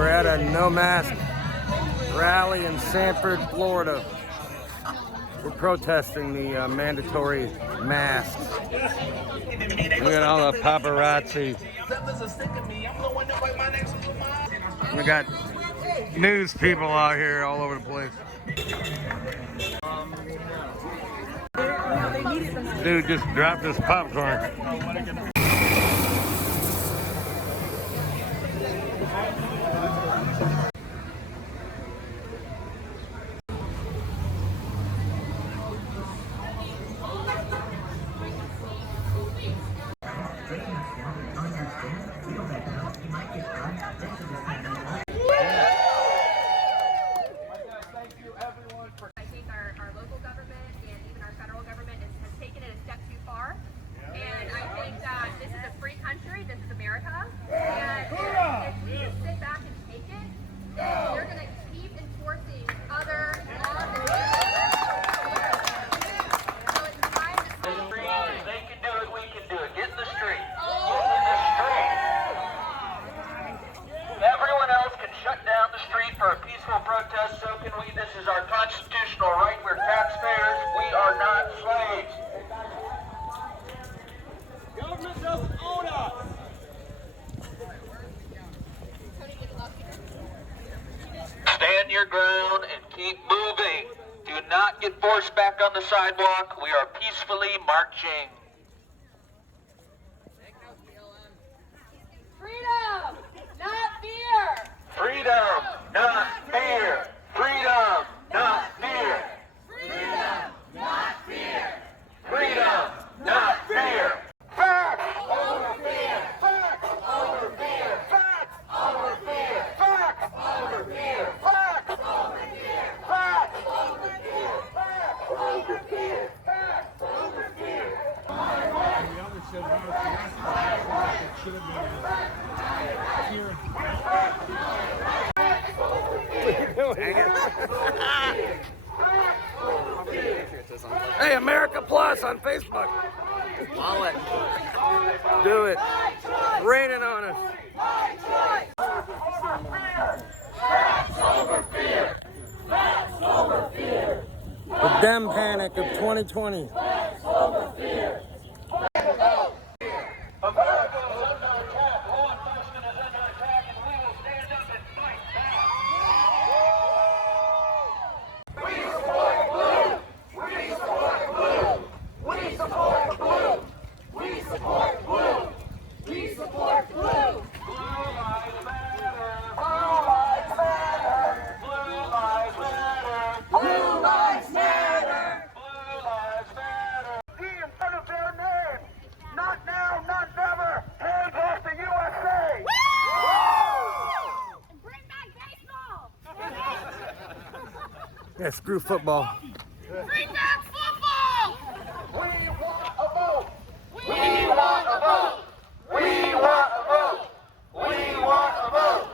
We're at a no mask rally in Sanford, Florida. We're protesting the mandatory masks. Look at all the paparazzi. We got news people out here all over the place. Dude just dropped his popcorn. I think our local government and even our federal government has taken it a step too far. And I think that this is a free country, this is America. And if we just sit back and take it, they're going to keep enforcing other laws. So it's time to stop. They can do it, we can do it. Get in the street. Get in the street. Everyone else can shut down the street for a peaceful protest, so can we. This is our constitutional right. We're taxpayers. We are not slaves. Government doesn't own us. Stand your ground and keep moving. Do not get forced back on the sidewalk. We are peacefully marching. Freedom, not fear. Freedom, not fear. Freedom, not fear. Freedom, not fear. Freedom, not fear. Facts Over fear. Facts Over fear. Facts Over fear. Facts Over fear. Facts Over fear. Facts Over fear. Facts Over fear. Facts Over fear. Hey, America Plus on Facebook. Follow it. Do it. It's raining on us. The Dem Panic of 2020. America is under attack. Law enforcement is under attack, and we will stand up and fight back. We support blue. We support blue. We support blue. We support blue. We support blue. Blue lives matter. Blue lives matter. Blue lives matter. Blue lives matter. Blue lives matter. Be in front of their name. Not now, not never. Hands off the USA. And bring back baseball. Yeah, screw football. Bring back football. We want a vote. We want a vote. We want a vote. We want a vote.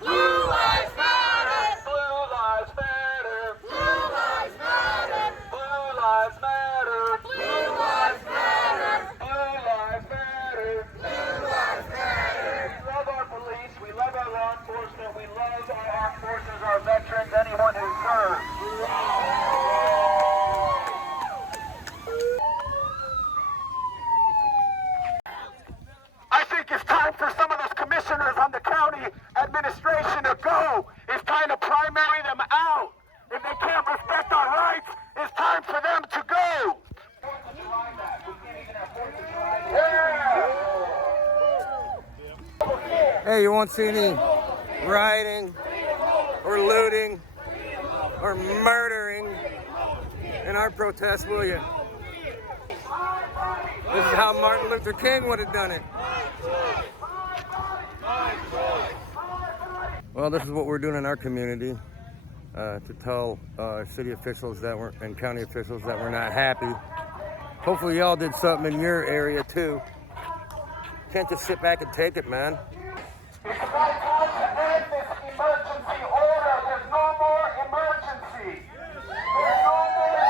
Blue lives matter. Blue lives matter. Blue lives matter. Blue lives matter. Blue lives matter. Blue lives matter. Blue lives matter. We love our police. We love our law enforcement. We love our armed forces, our veterans, anyone who serves. I think it's time for some of those commissioners on the county administration to go. It's time to primary them out. If they can't respect our rights, it's time for them to go. Yeah. Hey, you won't see any rioting or looting or murdering in our protest, will you? This is how Martin Luther King would have done it. Well, this is what we're doing in our community to tell city officials that we're and county officials that we're not happy. Hopefully y'all did something in your area too. Can't just sit back and take it, man. It's right time to end this emergency order. There's no more emergency. There's no more.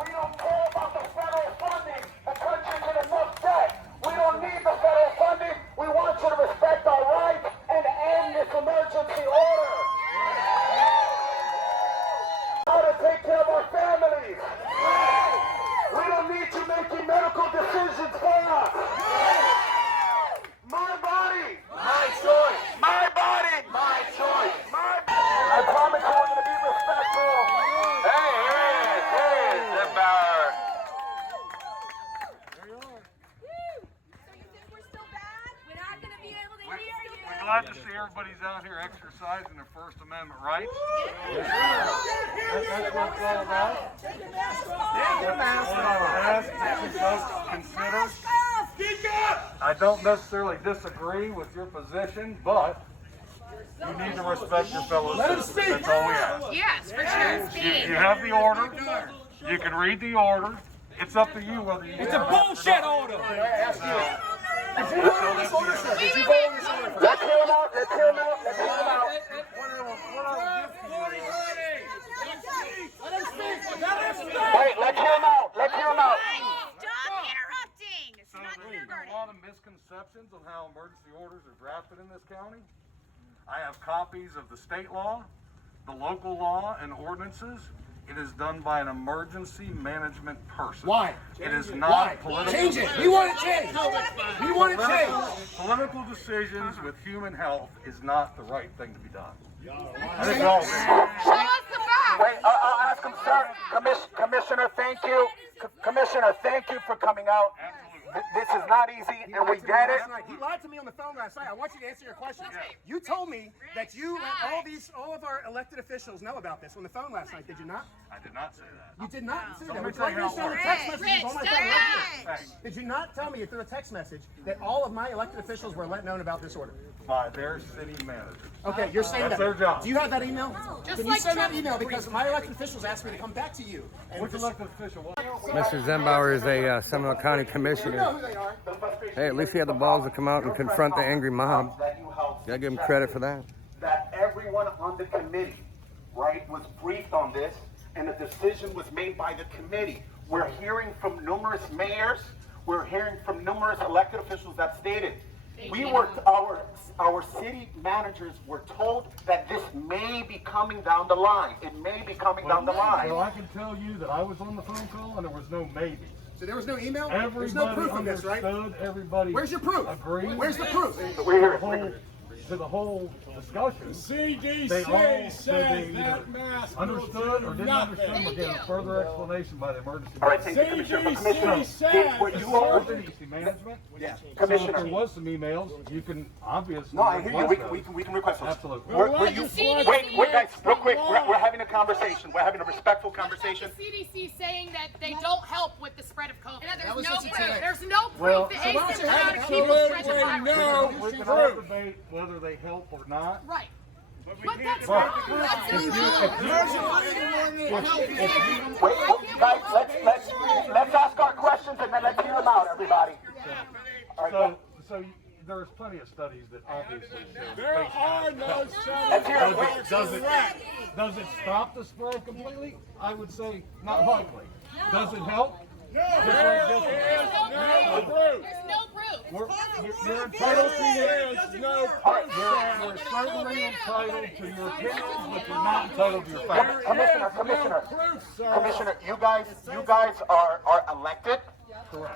We don't care about the federal funding. The country's in enough debt. We don't need the federal funding. We want you to respect glad to see everybody's out here exercising their First Amendment rights. That's what it's all about. Consider. I don't necessarily disagree with your position, but you need to respect your fellow citizens. That's all we ask. Yes, for sure. You have the order. You can read the order. It's up to you whether you. It's a bullshit order. Let's hear him out. Let's hear him out. Let's hear him out. Wait, let's hear him out. Let's hear him out. Stop interrupting. It's So not there's a kindergarten. lot of misconceptions on how emergency orders are drafted in this county. I have copies of the state law, the local law, and ordinances. It is done by an emergency management person. Why? It is not political. Change it. We want it changed. We want it changed. Political decisions with human health is not the right thing to be done. I think all of it. Show us the facts. Wait, I'll ask him, sir. Commissioner, thank you. Commissioner, thank you for coming out. This is not easy, and we get it. He lied to me on the phone last night. I want you to answer your question. You told me that you let all of our elected officials know about this on the phone last night. Did you not? I did not say that. You did not say that. Let me It's tell right you here, how it sir. works. Text messages on my phone right here. Hey, Did you not tell me through a text message that all of my elected officials were let known about this order? by their city managers. Okay, you're saying That's that. their job. Do you have that email? Just Can you like send that Trump. email because my elected officials asked me to come back to you. And Which just- elected official? Mr. Zembauer is a Seminole County You know commissioner. who they are. Hey, at least he had the balls to come out and confront the angry mob. Gotta give him credit for that. That everyone on the committee, right, was briefed on this, and a decision was made by the committee. We're hearing from numerous mayors, we're hearing from numerous elected officials that stated, our city managers were told that this may be coming down the line. It may be coming down the line. Well, I can tell you that I was on the phone call and there was no maybe. So there was no email? Everybody There's no proof of this, right? understood, everybody Where's your proof? agreed. Where's the proof? To the whole discussion. CDC They all says they either that mask understood or didn't nothing. understand, but gave a further explanation by the emergency. All right, thank you, Commissioner. Commissioner, CDC were says you all, Emergency management. yeah, So if Commissioner. there was some emails, you can obviously. No, I hear you. request We can request those. Absolutely. Were you, wait, guys, real quick. We're having a conversation. We're having a respectful conversation. The CDC saying that they don't help with the spread of COVID. There's was no what you proof. said. There's no proof Well, that why don't you have asymptomatic people spread the absolutely virus. no We can all proof. debate whether they help or not. Right. But that's But that's if you, Wait, guys, let's ask our questions and then let's hear them out, everybody. All right, go. so there's plenty of studies that obviously show. There are no Let's hear them. Does it stop the spread completely? I would say not likely. Does it help? There is no proof. There's no proof. You're entitled to There is no proof. You're certainly entitled to your opinions, but you're not entitled to your facts. Commissioner, you guys are elected.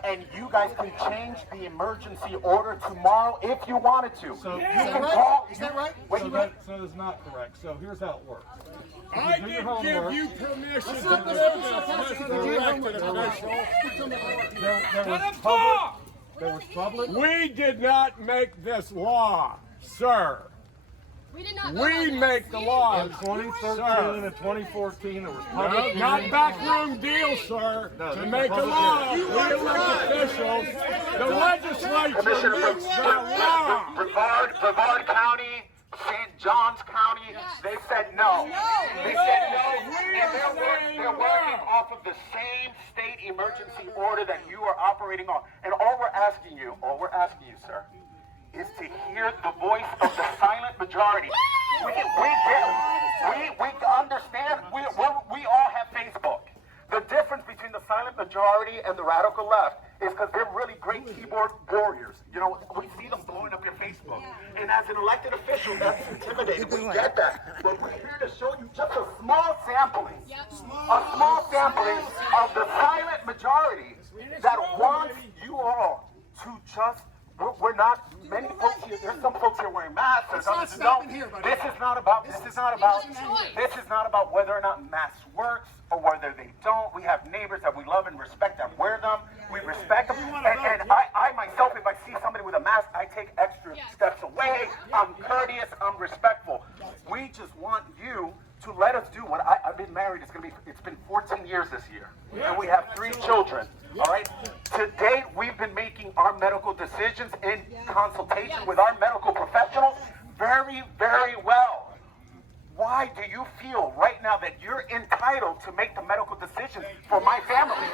And you guys can change the emergency order tomorrow if you wanted to. So- you Is can that right? call. Is that right? Wait, So that is not correct. So here's how it works. I Do did your give homework. you permission to do this, Mr. Elected Official. There was public. We did not make this law, sir. We did not. We make the laws. In 2013 and 2014, there was public. No, not hearings. backroom deal, sir. To make a law, we elected officials, the legislature Commissioner, makes that law. Brevard County, St. John's County, they said no. They said no, and they're working off of the same state emergency order that you are operating on. And all we're asking you, sir, is to hear the voice of the silent majority. We understand, we all have Facebook. The difference between the silent majority and the radical left is because they're really great keyboard warriors. You know, we see them blowing up your Facebook. And as an elected official, that's intimidating. We get that. But we're here to show you just a small sampling. A small sampling of the silent majority that wants you all to just, we're not, many folks here, there's some folks here wearing masks. There's others who don't. This is not about whether or not masks works or whether they don't. We have neighbors that we love and respect that wear them. We respect them. And I myself, if I see somebody with a mask, I take extra steps away. way. I'm courteous. I'm respectful. We just want you to let us do what I've been married. It's been 14 years this year, and we have 3 children. All right. To date, we've been making our medical decisions in consultation with our medical professionals very, very well. Why do you feel right now that you're entitled to make the medical decisions for my family?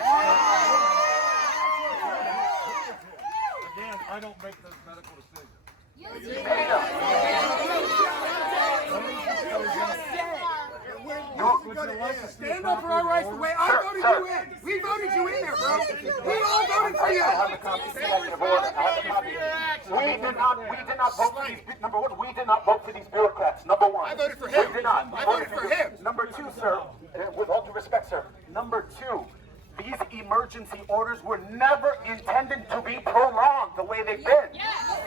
Again, I don't make those medical decisions. Stand up for our rights the way I voted you in. We voted you in there, bro. We all voted for you. I have a copy of the executive order. I have a copy. We did not vote for these. Number one, we did not vote for these bureaucrats. Number one, I voted for him. We did not. I voted for him. Number 2, sir, with all due respect, sir. Number 2, these emergency orders were never intended to be prolonged the way they've been.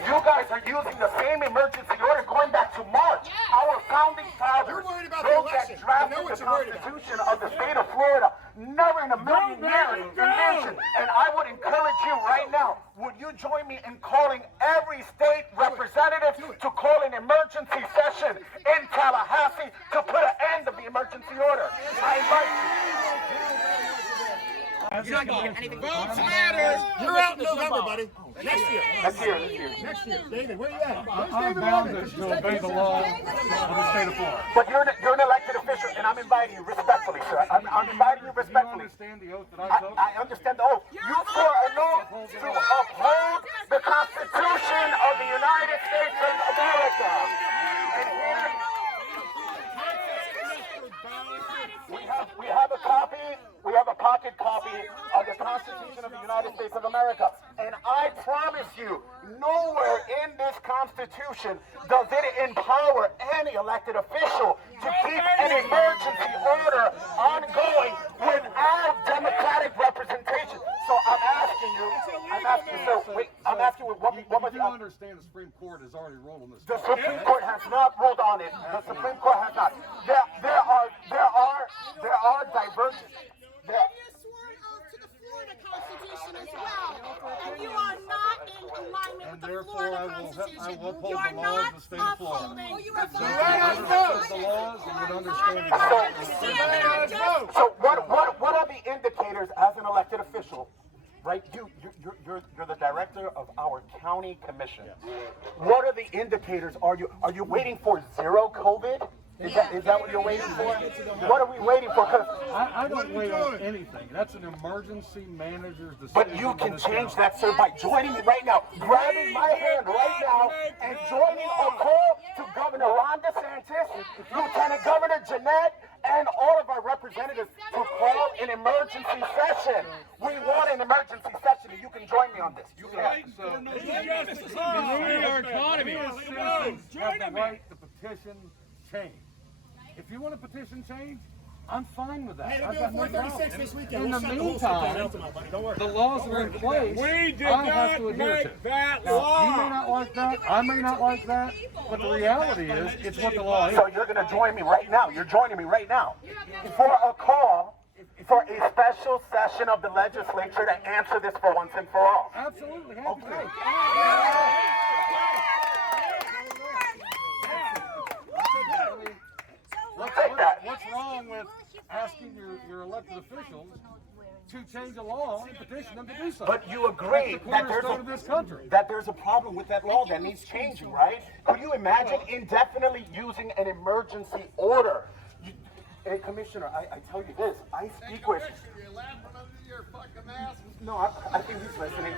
You guys are using the same emergency order going back to March. Our founding fathers, You're worried about the those that election. drafted I know what the you're worried about. Constitution of the state of Florida, never in a million years envisioned. And I would encourage you right now, would you join me in calling every state representative to call an emergency session in Tallahassee to put an end to the emergency order? I invite you. You're not gonna get anything. Votes matter. You're out in November, buddy. Next year. Next year. Next year. David, where you at? Where's I'm David bound Morgan? to obey the law of the state of Florida. But you're an elected official, and I'm inviting you respectfully, sir. I'm inviting you Do you respectfully. understand the oath that I took? I understand the oath. You swore an oath to uphold the Constitution of the United States of America. And here we have a copy. We have a pocket copy of the Constitution of the United States of America. And I promise you, nowhere in this Constitution does it empower any elected official to keep an emergency order ongoing without democratic representation. So I'm asking you, what was You do understand the Supreme Court has already ruled on this. the Supreme Court has not ruled on it. The Supreme Court has not. There are diversions. And you're sworn off to the Florida Constitution as well. And you are not in alignment with the therefore, Florida I will Constitution. uphold You are the laws not of the state of Florida. upholding. Oh, you If you understood the laws and would understand the So what are the indicators as an elected official? Right, you're the director of our county commission. What are the indicators? Are you waiting for 0 COVID? Is that what you're waiting for? What are we waiting for? 'Cause I don't wait on anything. That's an emergency manager's decision. But you can change that, sir, by joining me right now, grabbing my hand right now, and joining a call to Governor Ron DeSantis, Lieutenant Governor Jeanette, and all of our representatives to call an emergency session. We want an emergency session, and you can join me on this. You can. Our economy. Citizens have the right to petition change. If you want to petition change, I'm fine with that. Hey, they're I've doing got no 436 problem. this weekend. In We'll the shut the whole shit down meantime, tomorrow, buddy. Don't worry. the laws that are in place, We did I have not to adhere to. make that Now, law. you may not like that, I may not like that, but the reality is, it's what the law is. So you're going to join me right now. You're joining me right now for a call for a special session of the legislature to answer this for once and for all. Absolutely, happy to. Okay. We'll take that. What's wrong with asking your elected officials to change a law and petition them to do something? But you agree That's the that cornerstone of this country. there's a problem with that law that needs changing, right? Could you imagine indefinitely using an emergency order? Hey, Commissioner, I tell you this. I speak with. No, I think he's listening.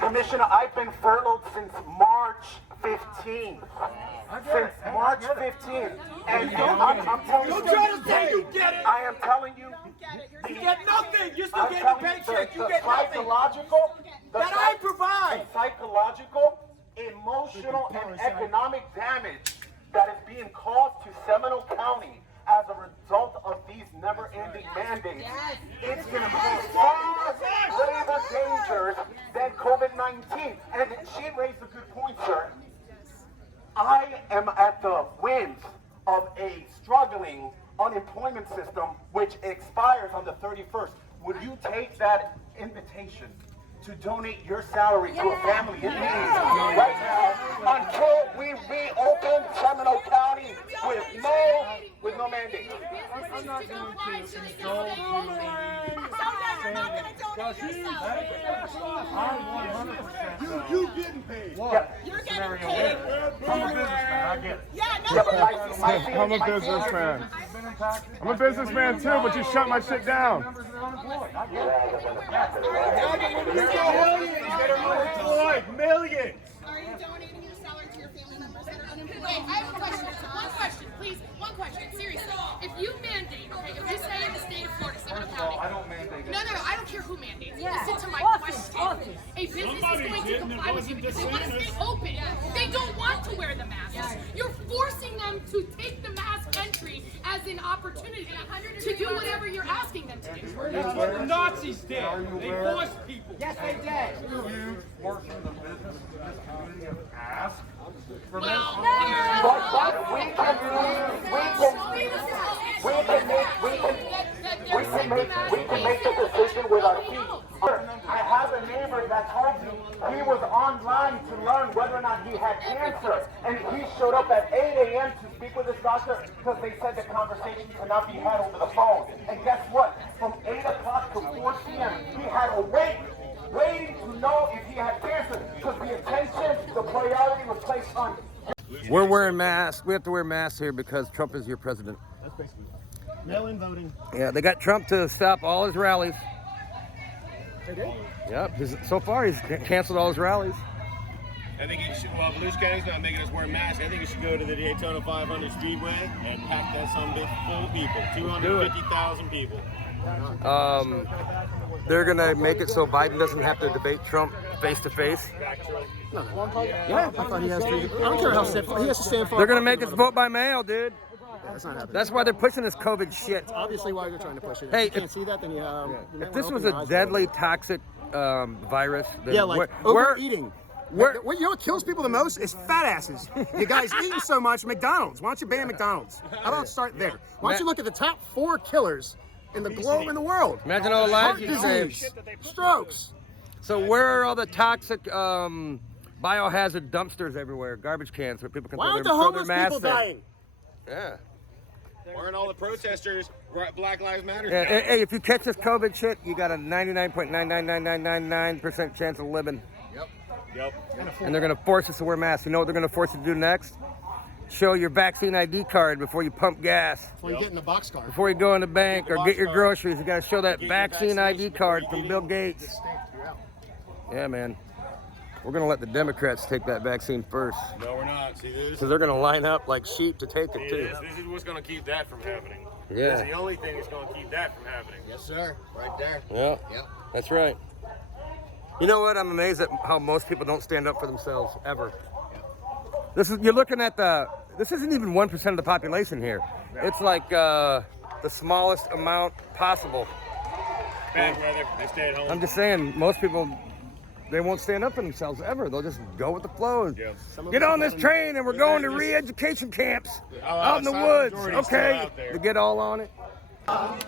Commissioner, I've been furloughed since March 15th. Since March 15th. And I'm telling you. Don't try to say you get it. I am telling you. You get nothing. You're still I'm getting a telling you, paycheck. You the get nothing. psychological. That I provide. The psychological, emotional, and economic damage that is being caused to Seminole County as a result of these never-ending mandates, it's going to cause far greater dangers than COVID-19. And she raised a good point, sir. I am at the whims of a struggling unemployment system which expires on the 31st. Would you take that invitation to donate your salary to a family in need right now on Why should they So donate? yeah, you're not gonna donate your salary. I'm 100%. You getting paid. You're getting paid. I'm a businessman, I get it. Yeah, no. I'm a businessman. I'm a businessman too, but you shut my shit down. Members are unemployed, I get it. Millions. Are you donating your salary to your family members that are unemployed? Wait, I have a question. One question, please. One question. Seriously. If you mandate, okay, if you say in the state of Florida, Seminole County. I don't mandate No, I don't care who mandates. Listen to my question. A business is going to comply with you because they want to stay open. They don't want to wear the masks. You're forcing them to take the mask entry as an opportunity to do whatever you're asking them to do. That's what the Nazis did. They forced people. Yes, they did. Huge portion of the business in this community have asked for this. Well, We can make the decision with our feet. I have a neighbor that told me he was online to learn whether or not he had cancer, and he showed up at 8 a.m. to speak with his doctor because they said the conversation could not be had over the phone. And guess what? From 8 o'clock to 4 p.m., he had to waiting to know if he had cancer because the attention, the priority was placed on. We're wearing masks. We have to wear masks here because Trump is your president. That's basically mail-in voting. Yeah, they got Trump to stop all his rallies. They did? Yep. So far, he's canceled all his rallies. I think you should, well, Volusia County's not making us wear masks. I think you should go to the Daytona 500 Speedway and pack that sumbitch full of people. 250,000 people. They're going to make it so Biden doesn't have to debate Trump face to face. Yeah, I thought he has to. I don't care how stiff. He has to stand for. They're going to make us vote by mail, dude. That's not happening. That's why they're pushing this COVID shit. Obviously why they're trying to push it. Hey, If you can't see that, then you If this was a deadly, toxic virus, then yeah, like we're overeating. we're- What, you know what kills people the most is fat asses. You guys eating so much. McDonald's. Why don't you ban McDonald's? How about start there? Why don't you look at the top 4 killers in the globe, in the world? Imagine all the lives Heart you save. disease, strokes. So where are all the toxic biohazard dumpsters everywhere? Garbage cans where people can Why throw aren't their, the throw their homeless people masks in. dying? Yeah. Why aren't all the protesters Black Lives Matter? Yeah, hey, if you catch this COVID shit, you got a 99.99999% chance of living. Yep. And they're going to force us to wear masks. You know what they're going to force you to do next? Show your vaccine ID card before you pump gas. Before you get in the boxcar. Before you go in the bank or get your boxcar. groceries, you got to show that your vaccine ID vaccination card card. from Bill Gates. Yeah, man. We're going to let the Democrats take that vaccine first. No, we're not. See this? So they're going to line up like sheep to take it, too. This is what's going to keep that from happening. Yeah. This is the only thing that's going to keep that from happening. Yes, sir. Right there. Yeah, Yep. that's right. You know what? I'm amazed at how most people don't stand up for themselves ever. You're looking at this isn't even 1% of the population here. It's like the smallest amount possible. Bad weather. They stay at home. I'm just saying, most people, they won't stand up for themselves ever. They'll just go with the flow. And get on this train and we're going to re-education camps out in the woods. Okay, to get all on it. Land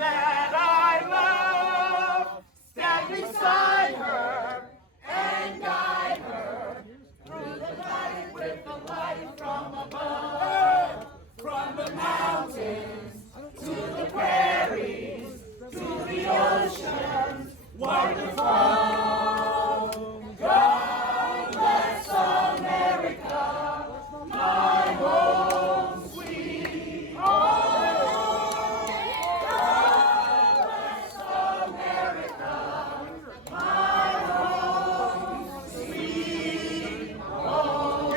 that I love, stand beside her and guide her through the night with the light from above, from the mountains to the prairies to the oceans, wonderful. God bless America, my home sweet home. God bless America, my home sweet home.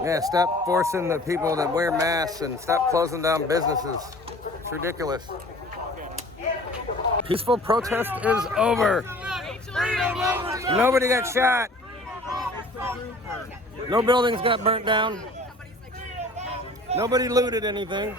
Yeah, stop forcing the people to wear masks and stop closing down businesses. It's ridiculous. Peaceful protest is over. Nobody got shot. No buildings got burnt down. Nobody looted anything.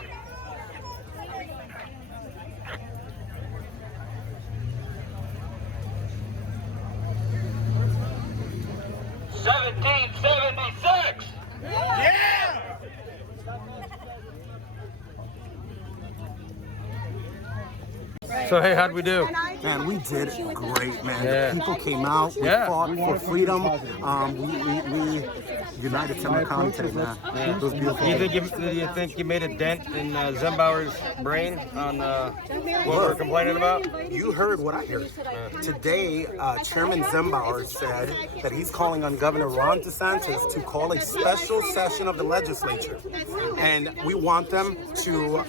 So hey, how'd we do? And I Man, we did great, man. Yeah. The people came out. We Yeah. fought for freedom. We united Seminole County today, man. It was beautiful. Do you think you made a dent in Zembauer's brain on what we're complaining about? You heard what I heard. Today, Chairman Zembauer said that he's calling on Governor Ron DeSantis to call a special session of the legislature. And we want them to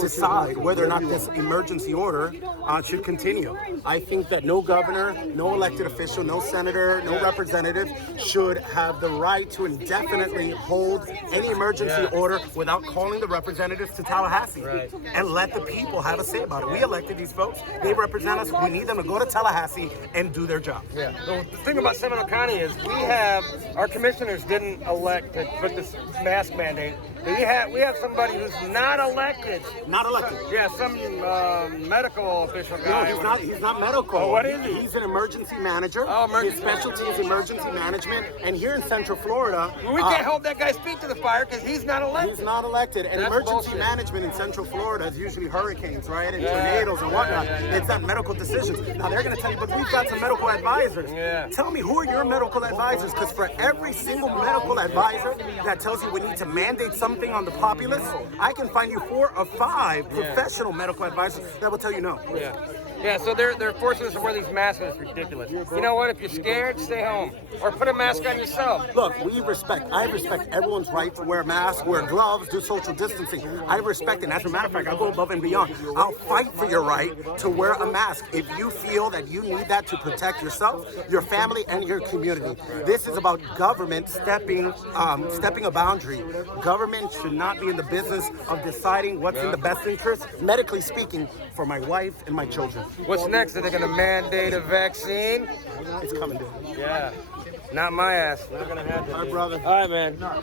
decide whether or not this emergency order should continue. I think that no governor, no elected official, no senator, no representative should have the right to indefinitely hold any emergency order without calling the representatives to Tallahassee and let the people have a say about it. We elected these folks. They represent us. We need them to go to Tallahassee and do their job. Yeah. So the thing about Seminole County is our commissioners didn't elect to put this mask mandate. We have somebody who's not elected. Not elected. Yeah, some medical official guy. No, he's not medical. Oh, what is he? He's an emergency manager. Oh, emergency. His specialty is emergency management. And here in Central Florida, Well, we can't hold that guy's feet to the fire because he's not elected. he's not elected. And That's emergency bullshit. management in Central Florida is usually hurricanes, right? And tornadoes and whatnot. It's not medical decisions. Now they're going to tell you, but we've got some medical advisors. Yeah. Tell me, who are your medical advisors? Because for every single medical advisor that tells you we need to mandate something on the populace, I can find you 4 or 5 professional medical advisors that will tell you no. Yeah. Yeah, so they're forcing us to wear these masks, and it's ridiculous. You know what? If you're scared, stay home. Or put a mask on yourself. Look, I respect everyone's right to wear masks, wear gloves, do social distancing. I respect it. And as a matter of fact, I'll go above and beyond. I'll fight for your right to wear a mask if you feel that you need that to protect yourself, your family, and your community. This is about government stepping a boundary. Government should not be in the business of deciding what's in the best interest, medically speaking, for my wife and my children. What's next? Are they going to mandate a vaccine? It's coming, dude. Yeah. Not my ass. Not going to happen. All right, brother. All right, man.